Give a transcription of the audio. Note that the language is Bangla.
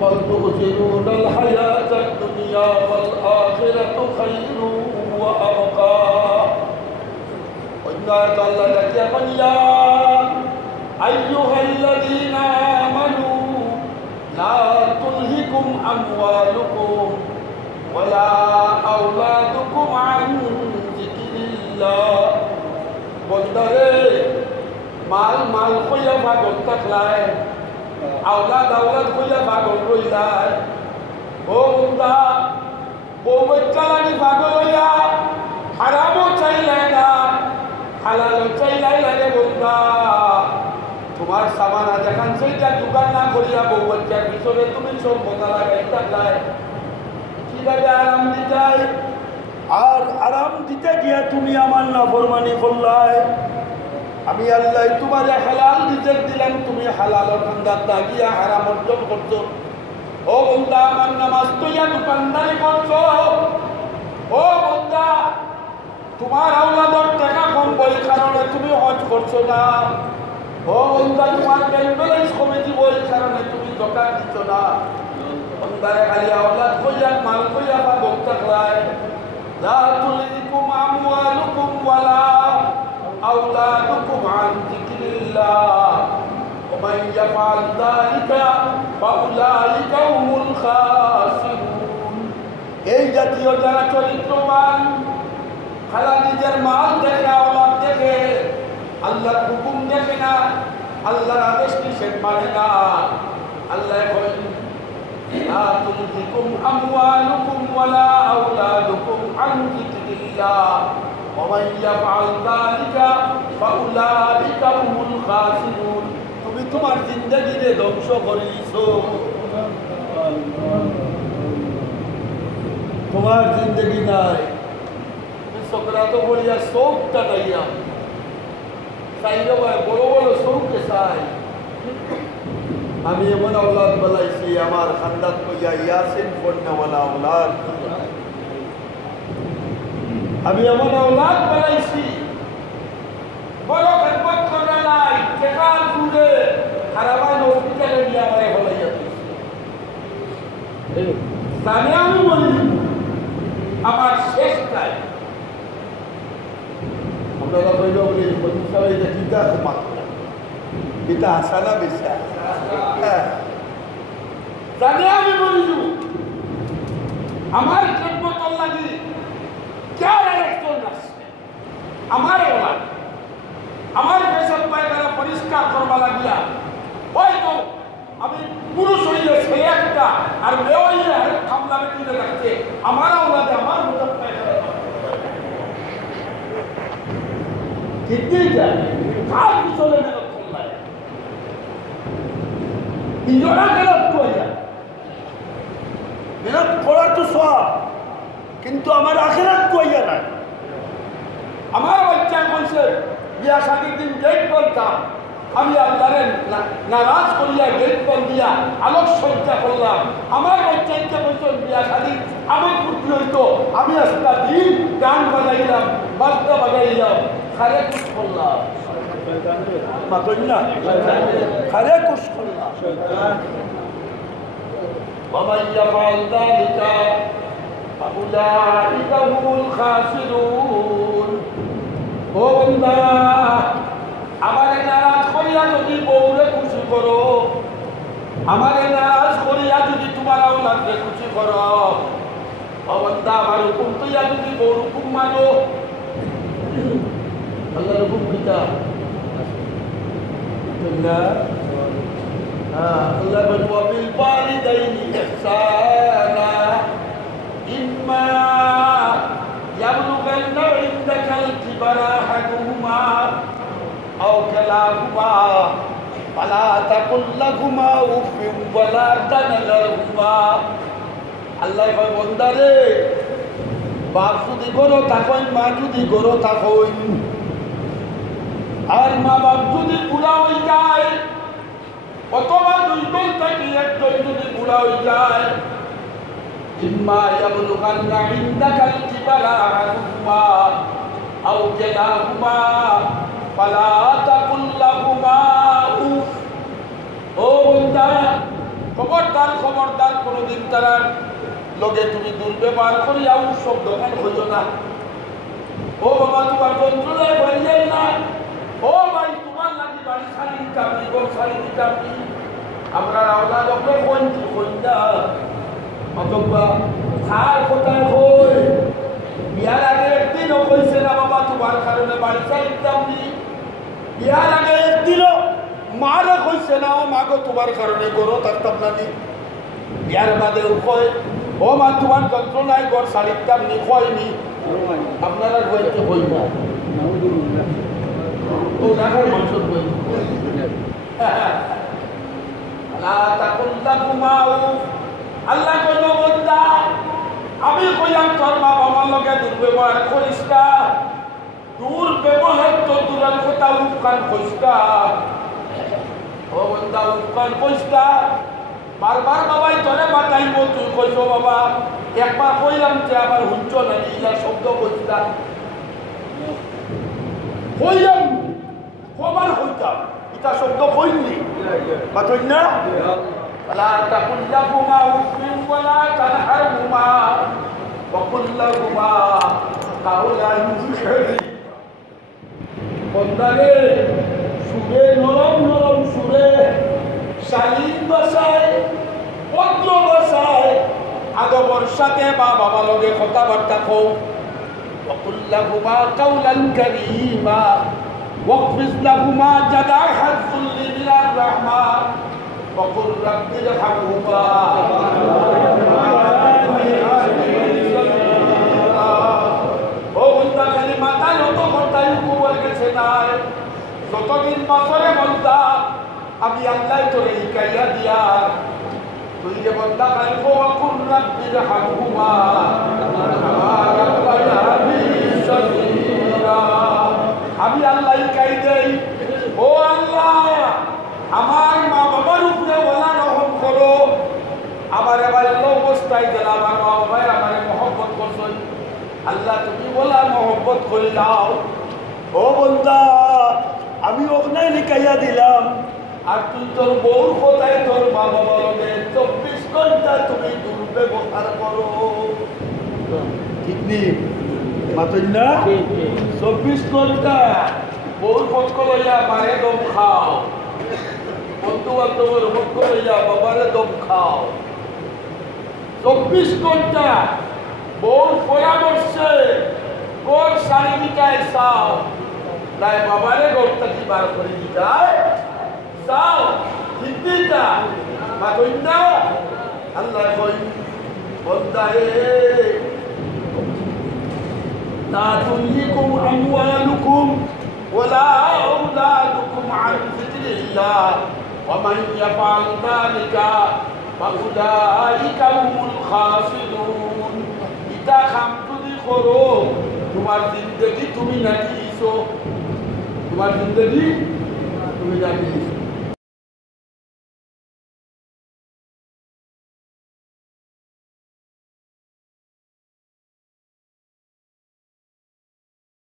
بل تؤثرون الحياة الدنيا والآخرة خير وأبقى وإذا قال لك يا أيها الذين آمنوا لا تلهكم أموالكم ولا أولادكم عن ذكر الله বন্দরে মাল কইয়া পাগল থাকলায় আওলাদ কইয়া পাগল রইলায় ও বন্দা বউ বাচ্চালানি পাগল হইয়া হারামও চাইলাই না হালালও চাইলাই লাগে বন্দা তোমার সামানা যেখান সেইটা দোকান না করিয়া বউ বাচ্চার পিছনে তুমি সব বোঝা লাগাই থাকলায় কিভাবে আরাম দিতাই আর আরাম দিতে গিয়া তুমি আমার নাফরমানি করলায় আমি আল্লাহ তোমারে হালাল দিতে দিলাম তুমি হালালের ঠান্ডার দাগিয়া হারাম অর্জন করছো ও বন্দা আমার নামাজ তৈয়া দোকানদারি করছো ও বন্দা তোমার আওলাদর টাকা কম বই কারণে তুমি হজ করছো না ও বন্দা তোমার ব্যালেন্স কমিটি বই কারণে তুমি দোকান দিচ্ছ না বন্দারে খালি আওলাদ কইয়া মাল কইয়া বা বক্তা খায় لا تلهكم أموالكم ولا أولادكم عن ذكر الله ومن يفعل ذلك فأولئك هم الخاسرون এই জাতীয় যারা চরিত্রবান খালা নিজের মাল দেখে আওলাদ দেখে আল্লাহর হুকুম দেখে না আল্লাহর আদেশ নিষেধ মানে না আল্লাহ বলেন لا تلهكم أموالكم ولا أولادكم عن ذكر الله ومن يفعل ذلك فأولئك هم الخاسرون তুমি তোমার জিন্দেগিরে ধ্বংস করিছো তোমার জিন্দেগি নাই তুমি সকরাত বলিয়া শোকটা নাইয়া চাইলে বড় বড় শোককে চাই আমি এমন আওলাদ বলাইছি আমার খানদাত কইয়া ইয়াসিন পড়নেওয়ালা আওলাদ আমি এমন আওলাদ বলাইছি বড় খেদমত করে নাই টেকা জুড়ে খারাপান হসপিটালে নিয়ে আমারে বলাইয়া জানে আমি বলি আমার শেষটাই আপনারা বলল বলি প্রতিষ্ঠা এটা কিতা মাত্র এটা হাসানা বিশ্বাস জানি আমি বলিছু আমার খেদমত লাগি কে একজন আসছে আমার ওলাদ আমার পেশাব পায়খানা পরিষ্কার করবা লাগিয়া হয়তো আমি পুরুষ হইলে ছেলে একটা আর মেয়ে হইলে আরেক কামলা বেটিতে রাখছে আমার ওলাদে আমার পেশাব পায়খানা ঠিক কার পিছনে নিজরা মেহনত করিয়া মেহনত করার তো সব কিন্তু আমার আখিরাত কইয়া নাই আমার বাচ্চা বলছে বিয়া শাদীর দিন গেট করতাম আমি আল্লাহরে নারাজ করিয়া গেট বল দিয়া আলোকসজ্জা করলাম আমার বাচ্চা ইচ্ছা বলছেন বিয়া শাদী আমার পুত্র হইতো আমি আজকা দিন গান বাজাইলাম বাদ্যা বাজাইলাম খারে কুছ করলাম মাতই না খারে কুছ করলাম ومن يفعل ذلك فأولئك هم الخاسرون ও বান্দা আমারে নারাজ করিয়া যদি বউরে খুশি করো আমারে নারাজ করিয়া যদি তোমার আওলাদকে খুশি করো ও বান্দা আমার হুকুম তৈয়া যদি বউর হুকুম মানো আল্লাহর হুকুম কিতা الله بل وبالوالدين إحسانا إما يبلغن عندك الكبر أحدهما أو كلاهما فلا تقل لهما أف ولا تنهرهما الله কয় বন্দারে বাপ যদি গরো থাকইন মা যদি গরো থাকইন আর মা বাপ যদি বুড়া হয়ে যায় অথবা দুইজন থেকে একজন যদি বুড়া হয়ে যায় ইম্মা ইয়াবলুগান্না ইনদাকাল কিবারা আহাদুহুমা আও কিলাহুমা ফালা তাকুল লাহুমা উফ ও বান্দা খবরদার আর খবরদার কোনোদিন তারার লগে তুমি দুর্ব্যবহার করিয়াও শব্দ গান হইও না। ও বাবা তোমার বন্ধুরাই হইলেন না, ও ভাই তোমার লাগি বাড়ি ছাড়ি দিতাম নি, ঘর ছাড়ি দিতাম নি, আমরা রাওলা লোকে কইছি কইতা অথবা খার কোথায় হই বিয়ার আগে একদিনও কইছে না বাবা তোমার কারণে বাড়ি ছাড়ি দিতাম নি, বিয়ার আগে একদিনও মারে কইছে না ও মাগো তোমার কারণে গরো থাকতাম না নি, বিয়ার বাদেও কয় ও মা তোমার যন্ত্রণায় ঘর ছাড়ি দিতাম নি, কয়নি আপনারা হইতে হই না ও দেখার মানুষ হই আল্লাহ কইল বন্দা আমি কইলাম তোর মা বাবার লগে দুর্ব্যবহার করিস না, দুর্ব্যবহার তো দূরের কথা উপকার কইস না, ও বন্দা উপকার কইস না, বারবার বাবাই তোরে বাতাইব তুই কইস বাবা একবার কইলাম যে আবার হুঞ্চ না ইলা শব্দ কইস না, কইলাম কবার হইতাম এটা শব্দ কইনি বাতই না لا تقل لهما اف ولا تنهرهما وقل لهما قولا كريما বন্দারে সুরে নরম নরম সুরে শালীন ভাষায় ভদ্র ভাষায় আদবর সাথে মা বাবা লগে কথাবার্তা কও وقل لهما قولا كريما واخفض لهما جناح الذل من الرحمة وقل رب ارحمهما ও বন্দা খালি মাথা নত করতাই উপর গেছে নাই যতদিন বছরে বন্দা আমি আল্লাহ তোরে শিখাইয়া দিয়া তুই যে বন্দা খালি وقل رب ارحمهما كما ربياني صغيرا আমি আল্লাহ শিখাই দেই ও আল্লাহ আমার মা বাবার উপরে ওলা রহম করো, আমার এবার অবস্থায় যারা আমার মা বাবাই আমার মহব্বত করছেন আল্লাহ তুমি ওলা মহব্বত করে দাও। ও বন্দা আমি ওখানে লিখাইয়া দিলাম আর তুই তোর বউর কোথায় তোর মা বাবা লগে 24 ঘন্টা তুমি দুর্ব্যবহার করো, ঠিক নি মাতই না 24 ঘন্টা বউর পক্ষ লইয়া মারে দম খাও, বন্ধু বান্ধবের পক্ষ লইয়া বাবারে দম খাও, 24 ঘন্টা বউর পরামর্শে ঘর সারি দিটায় চাও, তাই বাবারে ঘরটা কি বার করে দিটায় চাও, ঠিক দিটা মাতই না আল্লাহ কই বন্দারে لا تلهكم أموالكم ولا أولادكم عن ذكر الله ومن يفعل ذلك فأولئك هم الخاسرون إذا خمت দিখরো তোমার জিন্দগি তুমি নাকি ইসো, তোমার জিন্দগি তুমি নাকি ইসো